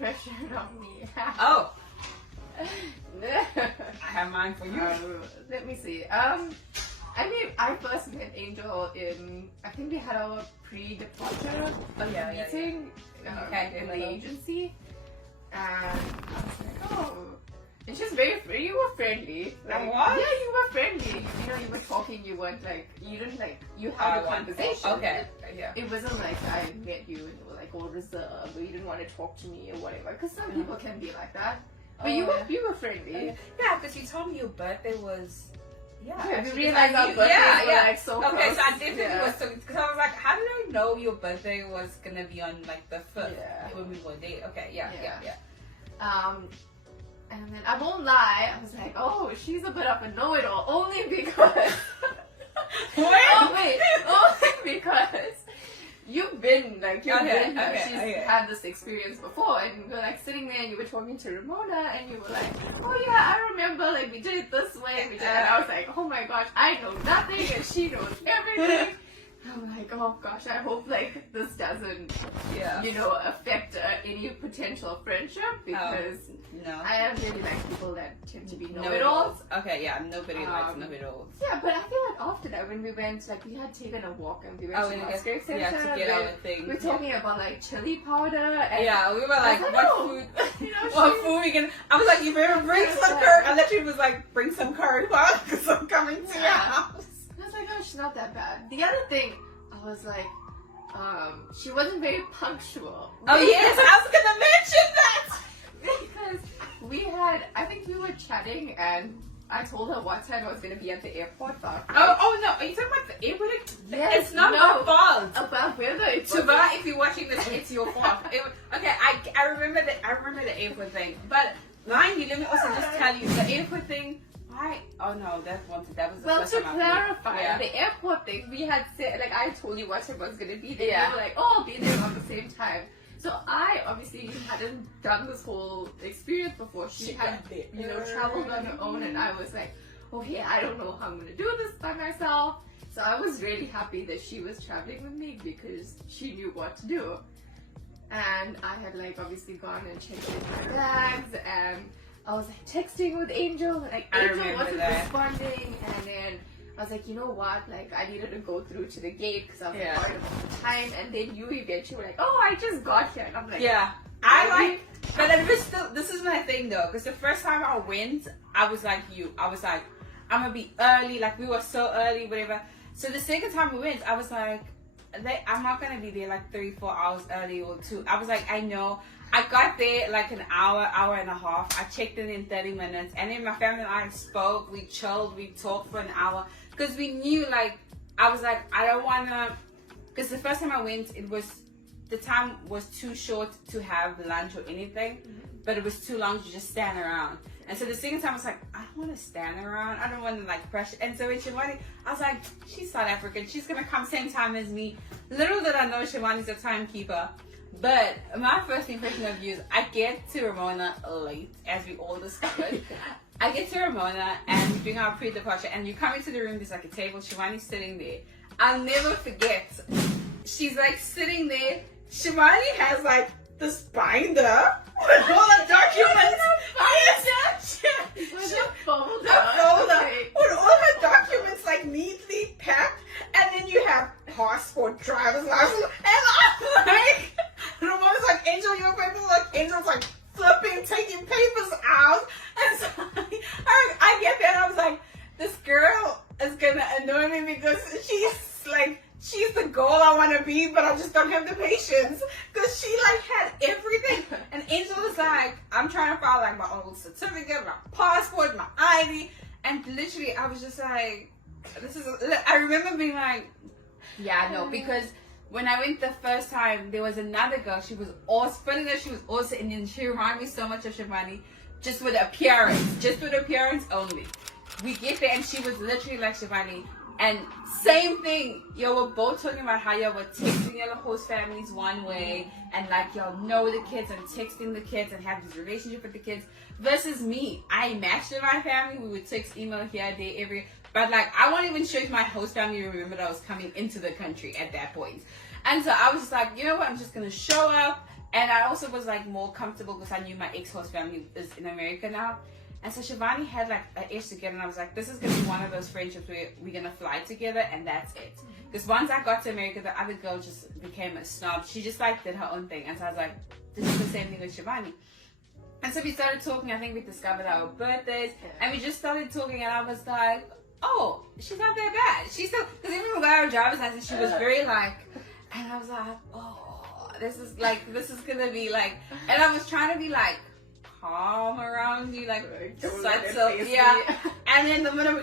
impression of me. Oh. I have mine for you. Let me see. I first met Angel in, I think we had our pre-departure meeting in the agency, and I was like, oh, and she's very free. You were friendly. Like, what? Yeah, you were friendly. You know, you were talking. You weren't like, you didn't like, you had a conversation. Okay. Yeah. It wasn't like I met you and you were like all reserved, or you didn't want to talk to me or whatever. Because some people can be like that. But you were friendly. Yeah, because you told me your birthday was. Yeah, we realized our birthdays were like so close. Okay, so I definitely was so, because I was like, how did I know your birthday was gonna be on like the 5th when we were dating? Okay, yeah. And then I won't lie, I was like, oh, she's a bit of a know-it-all, only because. Only because you've been she's had this experience before, and we were like sitting there and you were talking to Ramona and you were like, oh yeah, I remember, like we did it this way and we did it. And I was like, oh my gosh, I know nothing and she knows everything. I'm like, oh gosh, I hope like this doesn't affect any potential friendship, because I really like people that tend to be know-it-alls. Okay, yeah, nobody likes know-it-alls. Yeah, but I feel like after that, when we went, like we had taken a walk and we went to the Oscar Center. Yeah, to get our things. We were talking about like chili powder. And we were like, what food we can. I was like, you better bring some curry. I literally was like, bring some curry powder because I'm coming to your house. I was like, oh, she's not that bad. The other thing, I was like, she wasn't very punctual. Oh yes, I was gonna mention that. Because I think we were chatting and I told her what time I was going to be at the airport. Oh no, are you talking about the airport? Yes, it's not my fault. About whether it's Tuba, if you're watching this, it's your fault. I remember the airport thing. But mind you, let me also just tell you, the airport thing, why? Oh no, that was the first time. Well, to clarify, the airport thing, we had said, like I told you what time I was going to be there. Yeah. We were like, oh, I'll be there on the same time. So I obviously hadn't done this whole experience before. She had, traveled on her own, and I was like, okay, I don't know how I'm gonna do this by myself. So I was really happy that she was traveling with me because she knew what to do. And I had like obviously gone and checked in my bags, and I was like texting with Angel, and like Angel wasn't responding, and then I was like, you know what, like I needed to go through to the gate because I was like worried about the time, and then you eventually were like, oh, I just got here, and I'm like, but it was still, this is my thing though, because the first time I went, I was like you, I was like, I'm gonna be early, like we were so early, whatever. So the second time we went, I was like, I'm not gonna be there like 3-4 hours early or 2. I was like, I know. I got there like an hour and a half. I checked in 30 minutes, and then my family and I spoke, we chilled, we talked for an hour. Because we knew, like, I was like, I don't want to, because the first time I went, the time was too short to have lunch or anything, but it was too long to just stand around. And so the second time I was like, I don't want to stand around. I don't want to like pressure. And so when Shivani, I was like, she's South African. She's going to come same time as me. Little did I know Shivani's a timekeeper. But my first impression of you is I get to Ramona late, as we all discovered. I get to Ramona and we're doing our pre-departure, and you come into the room, there's like a table, Shivani's sitting there. I'll never forget. She's like sitting there. Shivani has like this binder with all the documents. With a folder. With all her documents like neatly packed, and then you have passport, driver's license, and I'm like, Ramona's like, Angel, your paper, like Angel's like flipping, taking papers out, and so I get there and I was like, this girl is gonna annoy me because she's the goal I want to be, but I just don't have the patience, because she like had everything. And Angel was like, I'm trying to file like my old certificate, my passport, my ID, and literally I was just like, I remember being like, yeah, no, because when I went the first time, there was another girl. She was also funny that she was also Indian. She reminded me so much of Shivani, just with appearance only. We get there and she was literally like Shivani. And same thing, y'all were both talking about how y'all were texting your host families one way, and like y'all know the kids and texting the kids and have this relationship with the kids. Versus me, I matched with my family. We would text, email here, there, every. But like, I won't even show you my host family remembered I was coming into the country at that point. And so I was just like, you know what? I'm just gonna show up, And I also was like more comfortable because I knew my ex-host family is in America now. And so Shivani had like an itch together, and I was like, this is going to be one of those friendships where we're going to fly together, and that's it. Because once I got to America, the other girl just became a snob. She just like did her own thing. And so I was like, this is the same thing with Shivani. And so we started talking. I think we discovered our birthdays, and we just started talking, and I was like, oh, she's not that bad. She's still, because even when we got our driver's license, she was very like, and I was like, oh, this is going to be like, and I was trying to be like, calm around you, like, so, yeah. And then the minute we